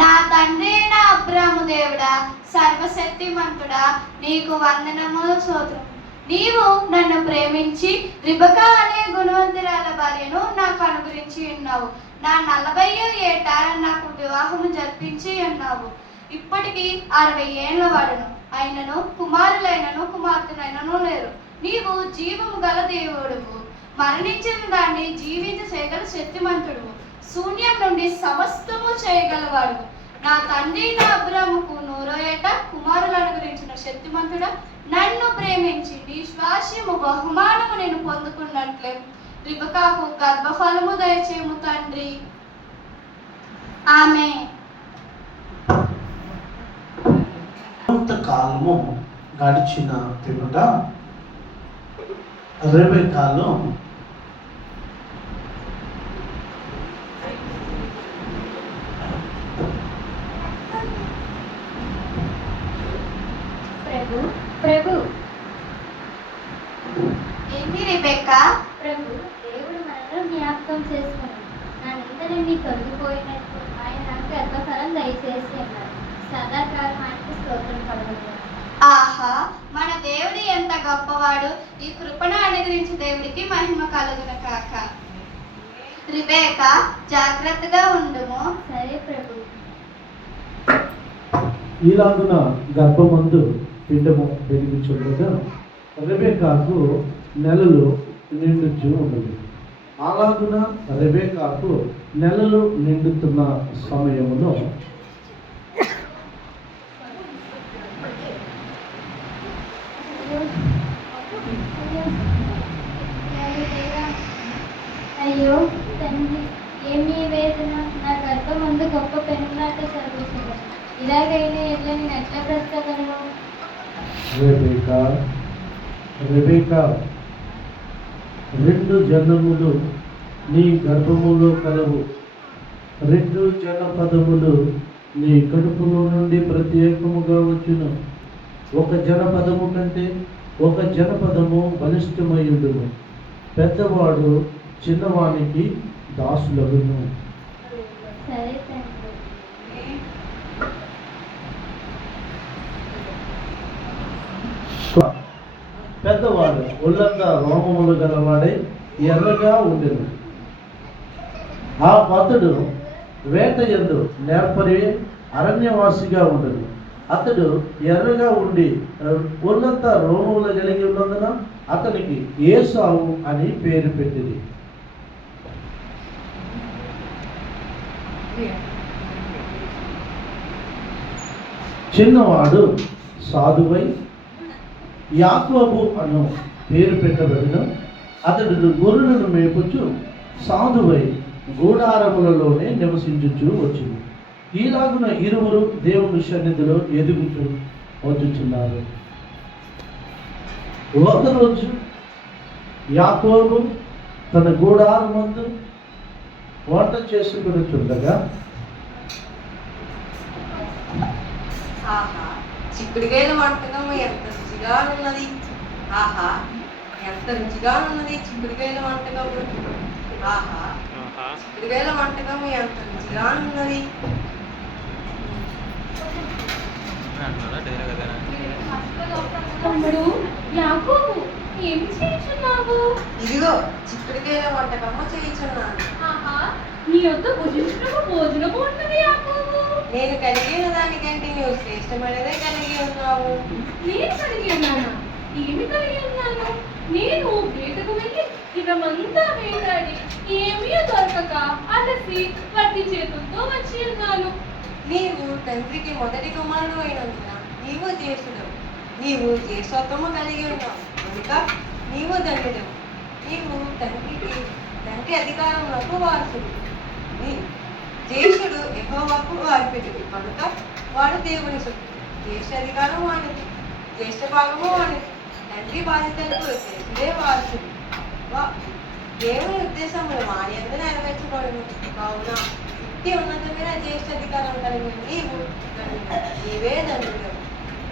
నా తండ్రి నా అబ్రాము దేవుడా, సర్వశక్తిమంతుడా, నీకు వందనములు స్తోత్రం. నీవు నన్ను ప్రేమించి రిబకా అనే గుణవంతురాల భార్యను నాకు అనుగ్రహించి ఉన్నావు. నా 40వ ఏట నాకు వివాహము జరిపించి ఉన్నావు. ఇప్పటికి 60 ఏళ్ల వాడును, అయినను కుమారులైనను కుమార్తెలైనను లేరు. నీవు జీవము గల దేవుడువు, మరణించిన దాన్ని జీవించగల శక్తిమంతుడు, శూన్యం నుండి సమస్తము చేయగలవాడు. నా తండ్రి నా అబ్రాముకు 100వ ఏట కుమారులను గురించిన శక్తిమంతుడా, నన్ను ప్రేమించి నీ శ్వాసము బహుమానము నేను పొందుకున్నట్లే రిబకాకు గర్భఫలము దయచేయము తండ్రి. ఆమె కాలము గడిచిన పిమ్మట రెబెకాలో ప్రభు ఏంటి రెబెక్కా? ప్రభు, దేవుడు మనలో జ్ఞాపకం చేసుకున్నాడు. నా నిందలన్నీ తొలగిపోయినట్టు ఆయన గర్భఫలం దయచేసి అన్నారు. సదాకాలం ఆయనకు స్తోత్రం కలుగును. ఆహా, మన దేవుడు ఎంత గొప్పవాడు! ఈ కృపను అనుగ్రహించి దేవుడికి మహిమ కలుగును కాక. రిబెక్కా, జాగ్రత్తగా ఉండుము. సరే ప్రభు. ఈలాగున గర్భమందు పిండము పెరుగుచుండగా రెబెకాకు నెలలు నిండుచు ఉన్నది. అలాగున రెబెకాకు నెలలు నిండుతున్న సమయములో అయ్యో తండ్రి, ఏమీ వేదన! నా గర్భమందు గొప్ప పెనుగులాట జరుగుతుంది. ఇలాగైనా ఎట్లా నేను ఎట్లా బ్రతకగలను? రెబెకా, 2 జనములు నీ గర్భములో కలవు. 2 జనపదములు నీ కడుపులో నుండి ప్రత్యేకముగా వచ్చును. ఒక జనపదము కంటే ఒక జనపదము బలిష్టమయుడును. పెద్దవాడు చిన్నవానికి దాసులగును. సరే తండ్రి. పెద్దవాడు ఒళ్ళంతా రోమములు గలవాడై ఎర్రగా ఉండెను. ఆ పతుడు వేట యందు నేర్పరి అరణ్యవాసిగా ఉండెను. అతడు ఎర్రగా ఉండి ఒళ్ళంతా రోమములు కలిగి ఉన్నందున అతనికి ఏసావు అని పేరు పెట్టింది. చిన్నవాడు సాధువై యాకోబు అను పేరు పెట్టబడిన. అతడు గొర్రెలను మేపుచు సాధువై గూడారములలోనే నివసించుచు వచ్చింది. ఈలాగున ఇరువురు దేవుని సన్నిధిలో ఎదుగుతూ వచ్చుచున్నారు. ఒకరోజు యాకోబు తన గూడారమందు వంట చేసుకునిచుండగా ఆహా, చిక్కుడుకాయల వంటకం ఎంత రుచిగా ఉన్నది! ఆహా, ఎంత రుచిగా ఉన్నది చిక్కుడుకాయల వంటకం! ఆహా, చిక్కుడుకాయల వంటకం ఎంత రుచిగా ఉన్నది! తమ్ముడు యాకోబు, ఏమి చేయుచున్నావు? ఇదిగో చిక్కుడుకాయల వంటకము చేయుచున్నాను. ఆహా, నీ యొక్క భోజనము ఉన్నది యాకోబు. నేను కలిగిన దానికంటే నీవు శ్రేష్టమైనదే కలిగి ఉన్నావు. నేను కలిగి ఉన్నానా? ఏమి కలిగి ఉన్నాను? నేను వేటకు వెళ్ళి దినమంతా వేటాడి ఏమీ దొరకక అలసి వట్టి చేతులతో వచ్చి ఉన్నాను. నీవు తండ్రికి మొదటి కుమారుడు అయినందున నీవు జ్యేష్ఠుడవు. నీవు జ్యేష్ఠత్వము కలిగి ఉన్నావు కనుక నీవు ధన్యుడవు. నీవు తండ్రి అధికారములకు వారసుడు. జ్యేష్ఠుడు యెహోవాకు అర్పితుడు కనుక వాడు దేవుని సొత్తు. జ్యేష్ఠ అధికారం వానిది, జ్యేష్ఠ భాగము వానిది. తండ్రి బాధ్యతలకు జ్యేష్ఠుడే వారసుడు. దేవుని ఉద్దేశములు వాని అందు నెరవేర్చబడును. కావున యుక్తి ఉన్నతమైన జ్యేష్ఠ అధికారం కలిగిన నీవే ధన్యుడవు.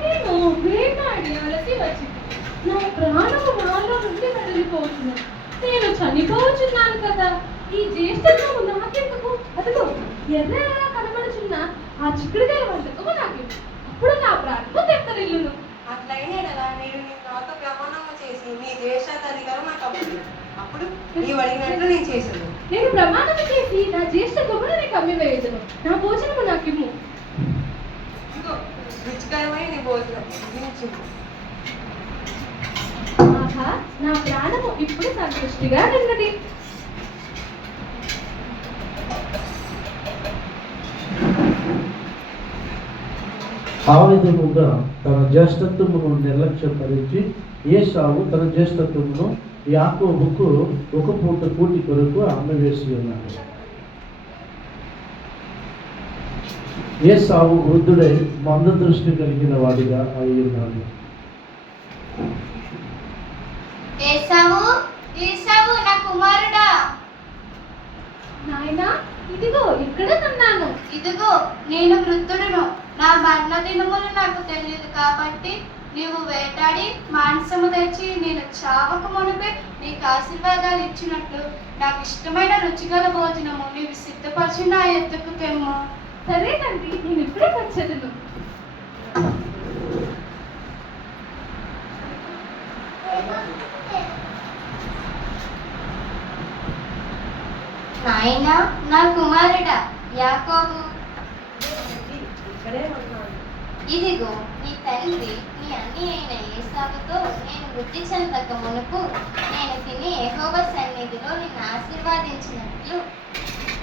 నేను వేటాడి అలసి వచ్చి నా ప్రాణము నాలో నుండి వెళ్ళిపోతుంది. నేను చనిపోతున్నాను కదా, ఈ జ్యేష్ఠత్వము నాకెందుకు? అదిగో ఎర్రగా కనబడుచున్న ఆ చిక్కుడుకాయ వంటకము నాకు ఇవ్వు. అప్పుడు నా ప్రాణము తెప్పరిల్లును. అట్లయినా నేను నాతో ప్రమాణము చేసి నీ జ్యేష్ఠాధికారం నాకు అప్పుడు నీవు అడిగినట్లు నేను చేశాను. నేను ప్రమాణము చేసి నా జ్యేష్ఠత్వమును నీకు అమ్మివేయుదును. నా భోజనము నాకు ఇమ్ము. ఇదిగో రుచికరమైన నీ భోజనం భుజించుము. ఆహా, నా ప్రాణము ఇప్పుడు సంతృష్టిగా నిన్నది. ఆ విధముగా తన జ్యేష్ఠత్వమును నిర్లక్ష్యపరిచి ఏసావు తన జ్యేష్ఠత్వమును యాకోబుకు ఒక పూట కూటి కొరకు అమ్మవేసి ఉన్నాడు. ఏసావు వృద్ధుడై మంద దృష్టి కలిగిన వాడిగా అయి ఉన్నాడు. ఏసావు, ఏసావు నా కుమారుడా, నాయనా, ఇదిగో ఇక్కడ ఉన్నాను. ఇదిగో నేను వృద్ధుడును, నా మరణ దినములు నాకు తెలియదు కాబట్టి నీవు వేటాడి మాంసము తెచ్చి నేను చావక మునిపే నీకు ఆశీర్వాదాలు ఇచ్చినట్లు నాకు ఇష్టమైన రుచిగల భోజనము నీవు సిద్ధపరిచి నా ఎద్దుకు తెమ్ము. సరే తండ్రి, నేను ఇప్పుడే వచ్చేదను. నాయనా నా కుమారుడా యాకోబు, ఇక్కడే ఉన్నాను. ఇదిగో నీ తండ్రి నీ అన్ని అయిన ఏసావుతో నేను వృద్ధి చెందక మునుపు నేను తిని యెహోవా సన్నిధిలో నిన్ను ఆశీర్వాదించినట్లు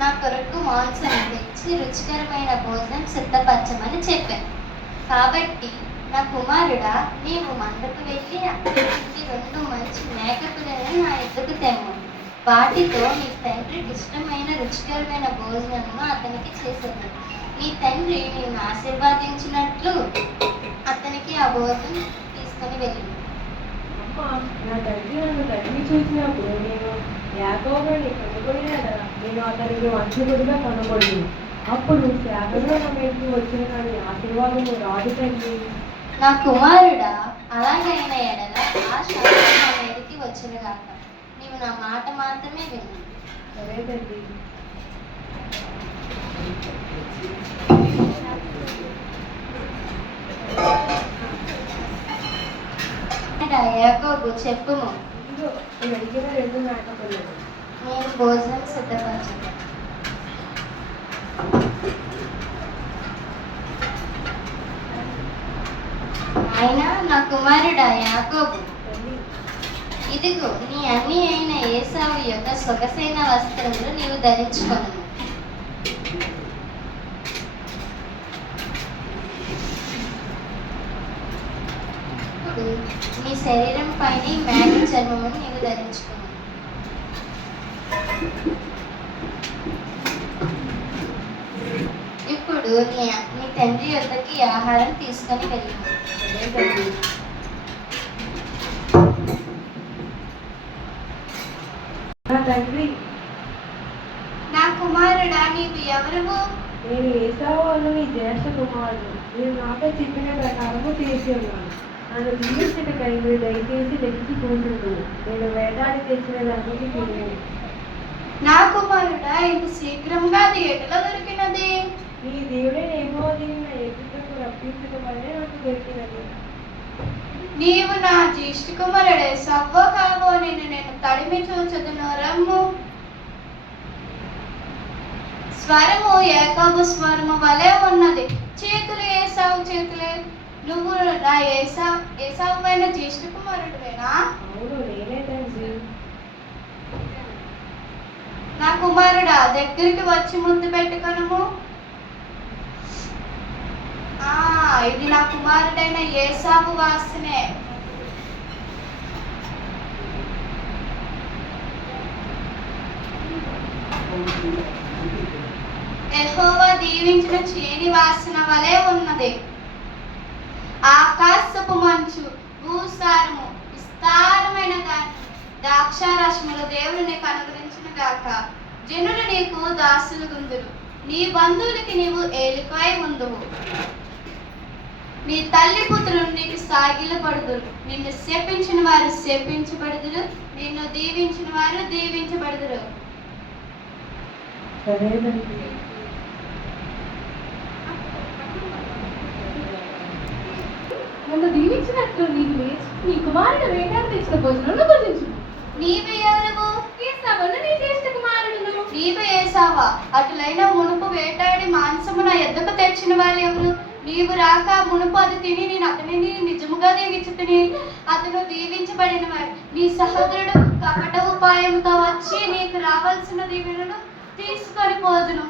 నా కొరకు మాంసం తెచ్చి రుచికరమైన భోజనం సిద్ధపరచమని చెప్పాను. కాబట్టి నా కుమారుడా, నీవు మందకు వెళ్ళి అక్కడి నుండి 2 మంచి మేకపిల్లను నా ఎద్దుకు తెమ్ము. వాటితో నీ తండ్రికి ఇష్టమైన రుచికరమైన భోజనము అతనికి చేసేది. నీ తండ్రి నిన్ను ఆశీర్వాదించినట్లు అతనికి ఆ భోజనం తీసుకొని వెళ్ళింది. అమ్మ, నా తండ్రి నన్ను తల్లి చూసినప్పుడు నేను యాకోబుని కనుగొనిన నేను అతనికి వంశకుడిగా కనుగొని అప్పుడు శాఖలో నా మీదకి వచ్చిన కానీ ఆశీర్వాదము రాదు తండ్రి. నా కుమారుడా, అలాగైన ఎడల ఆ శాపం నా మీదకి వచ్చునుగాక. నీవు నా మాట మాత్రమే విను. సరే తండ్రి. యాకోబు చెప్పుము, ఇదిగో నేను అడిగిన 2 మేకపిల్లలు. నేను భోజనం సిద్ధపరచుతాను. ఆయన నా కుమారుడా యాకోబు, ఇదిగో నీ అన్ని అయిన ఏసావు యొక్క సొగసైన వస్త్రములు నీవు ధరించుకొను. ఇప్పుడు నీ శరీరం పైన మేక చర్మమును నీవు ధరించుకొను. ఇప్పుడు నీ తండ్రి వద్దకి ఆహారం తీసుకొని వెళ్ళింది. సరే తండ్రి. నా తండ్రి, నా కుమారుడా, నీవు ఎవరువు? నేను ఏసావు అను నీ జ్యేష్ఠ కుమారుడు. నేను నాతో చెప్పిన ప్రకారము చేసి ఉన్నాను. నన్ను దీవించటకై మీరు దయచేసి లెక్కి కూర్చుండు. నేను వేటాడి తెచ్చిన దానికి తినేది. నా కుమారుడా, ఇంత శీఘ్రంగా అది ఎటులో దొరికినది? నీ దేవుడే యెహోవా దీనిని నా ఎదుటకు రప్పించడం వల్లే నాకు దొరికినది. నీవు నా జ్యేష్ఠ కుమారుడే సవ్వో కావో నేను తడిమి చూచుదును, రమ్ము. స్వరము యాకోబు స్వరము వలె ఉన్నది, చేతులు ఏసావు చేతులే. నువ్వు నా ఏసావు అయిన జ్యేష్ఠ కుమారుడువేనా? అవును, నేనే తండ్రి. నా కుమారుడా, దగ్గరికి వచ్చి ముద్దు పెట్టుకొనుము. ఇది నా కుమారుడైన ఏసావు వాసనే. యెహోవా దీవించిన చేని వాసన వలె ఉన్నది. ఆకాశపు మంచు, భూసారము, విస్తారమైన ద్రాక్షారసములు దేవుడు నీకు అనుగ్రహించిన గాక. జనులు నీకు దాసులు గుందురు, నీ బంధువులకి నీవు ఏలికై ఉందువు. నీ తల్లి పుత్రులు నీకు సాగిలపడుదురు. నిన్ను శపించిన వారు శపించబడుదురు, నిన్ను దీవించిన వారు దీవించబడుదురు. సరే తండ్రి. నన్ను దీవించినట్లు నీకు లేచి నీ కుమారుడు వేటాడి తెచ్చిన భోజనం భుజించు. నీవు ఎవరువు? ఏసావును నీ జ్యేష్ఠ కుమారుడును. నీవు ఏసావా? అటులైన మునుపు వేటాడి మాంసము నా ఎద్దకు తెచ్చిన వారు ఎవరు? నీవు రాక మునుపు అది తిని నేను అతనిని నిజముగా దీవించుతుని. అతను దీవించబడిన వాడు. నీ సహోదరుడు కపట ఉపాయంతో వచ్చి నీకు రావాల్సిన దీవెనను తీసుకొని పోదును.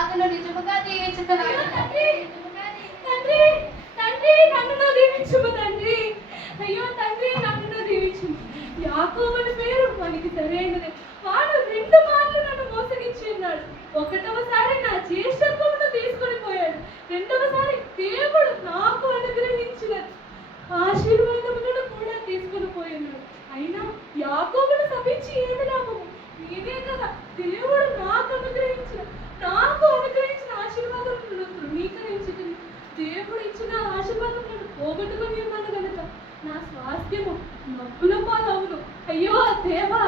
అతను నిజముగా దీవించుతున్నాడు. తండ్రి తండ్రి తండ్రి నన్ను దీవించుము తండ్రి. అయ్యో తండ్రి నన్ను దీవించుము. యాకోబుని పేరు మనకి సరైనది. వాడు 2 మార్లు నన్ను మోసగించి ఉన్నాడు. 1వసారి నా జ్యేష్ఠత్వమును తీసుకొని పోయాడు. 2వసారి దేవుడు నాకు అనుగ్రహించిన ఆశీర్వాదములను కూడా తీసుకొని పోయినాడు. అయినా యాకోబును శపించి ఏది లాభము? నీవే కదా దేవుడు నాకు అనుగ్రహించిన ఆశీర్వాదములను తృణీకరించింది. దేవుడు ఇచ్చిన ఆశీర్వాదములను పోగొట్టుకొని ఉన్నాను కనుక నా స్వాస్థ్యము నవ్వుల పాలవును. అయ్యో దేవా,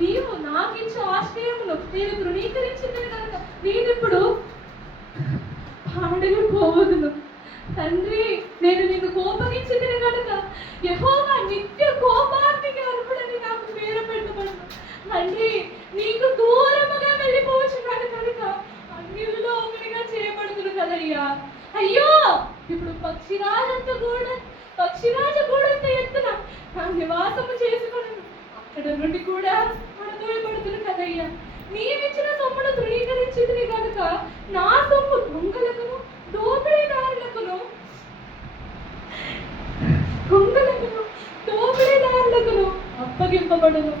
నీవు నాకు ఇచ్చే ఆశ్రయమును నేను తృణీకరించింది కనుక నేనిప్పుడు పాడైపోవదును. తండ్రి, నేను నిన్ను కోపగించింది కనుక యెహోవా నిత్య కోపాగ్నికి అర్హుడని నాకు పేరు పెట్టబడును. తండ్రి, నీకు దూరముగా వెళ్ళిపోవచ్చున్నాను కనుక అన్యులలో ఒకటిగా చేయబడుతును కదయ్యా. అయ్యో, ఇప్పుడు పక్షిరాజ గూడంత ఎత్తున నా నివాసము చేసుకుని అక్కడ నుండి కూడా పడదోయబడుతును కదయ్యా. నీవిచ్చిన సొమ్మును తృణీకరించింది కనుక నా సొమ్ము దొంగలకును దోపిడీదారులకును అప్పగింపబడును.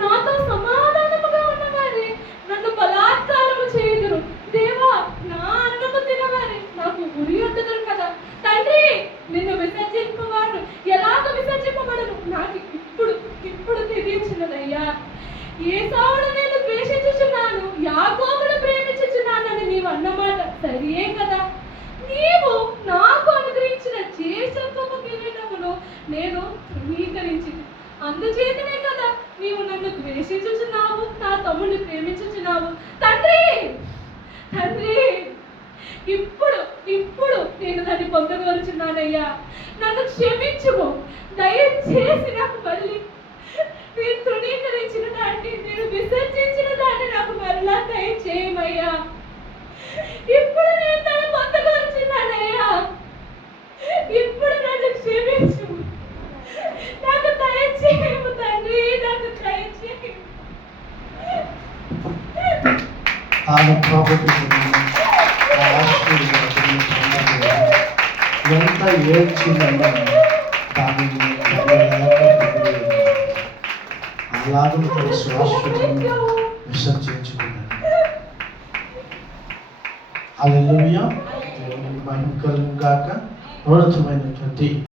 నాతో సమాధానముగా ఉన్నవారే నన్ను బలాత్కారము చేయుదురు. దేవా, నా అన్నము తినవారే నాకు ఉరి ఉంటుదురు కదా. తండ్రి, నిన్ను విసర్జింపవాడు ఎలాగ విసర్జింపబడను నాకు ఇప్పుడు తెలియచినదయ్యా. ఏసావును నేను ద్వేషించుచున్నాను, యాకోబును ప్రేమించుచున్నానని నీవు అన్నమాట సరియే కదా. నీవు నాకు అనుగ్రహించిన జ్యేష్ఠత్వపు కిరీటమును నేను తృణీకరించింది. అందుచేతనే కదా నీవు నన్ను ద్వేషించుచున్నావు, నా తమ్ముడిని ప్రేమించుచున్నావు. తండ్రి, ఇప్పుడు నేను దాన్ని పొందగలుచున్నానయ్యా. నన్ను క్షమించుము. దయచేసి నాకు మళ్ళీ నేను తృణీకరించిన దాన్ని, నేను విసర్జించిన దాన్ని నాకు మరలా దయచేయమయ్యా. ఇప్పుడు నేను దాన్ని పొందగలుచున్నానయ్యా. ఇప్పుడు నన్ను క్షమించు. నాకు దయచేయము తండ్రి, నాకు దయచేయము. ఆమె ఎంత ఏడ్చిందన్నా దానిని అలాగని తన శ్వాసను విసర్జించుకున్నాడు. హల్లెలూయా. దేవునికి మహిమ కలుగును గాక. ఉన్నతమైనటువంటి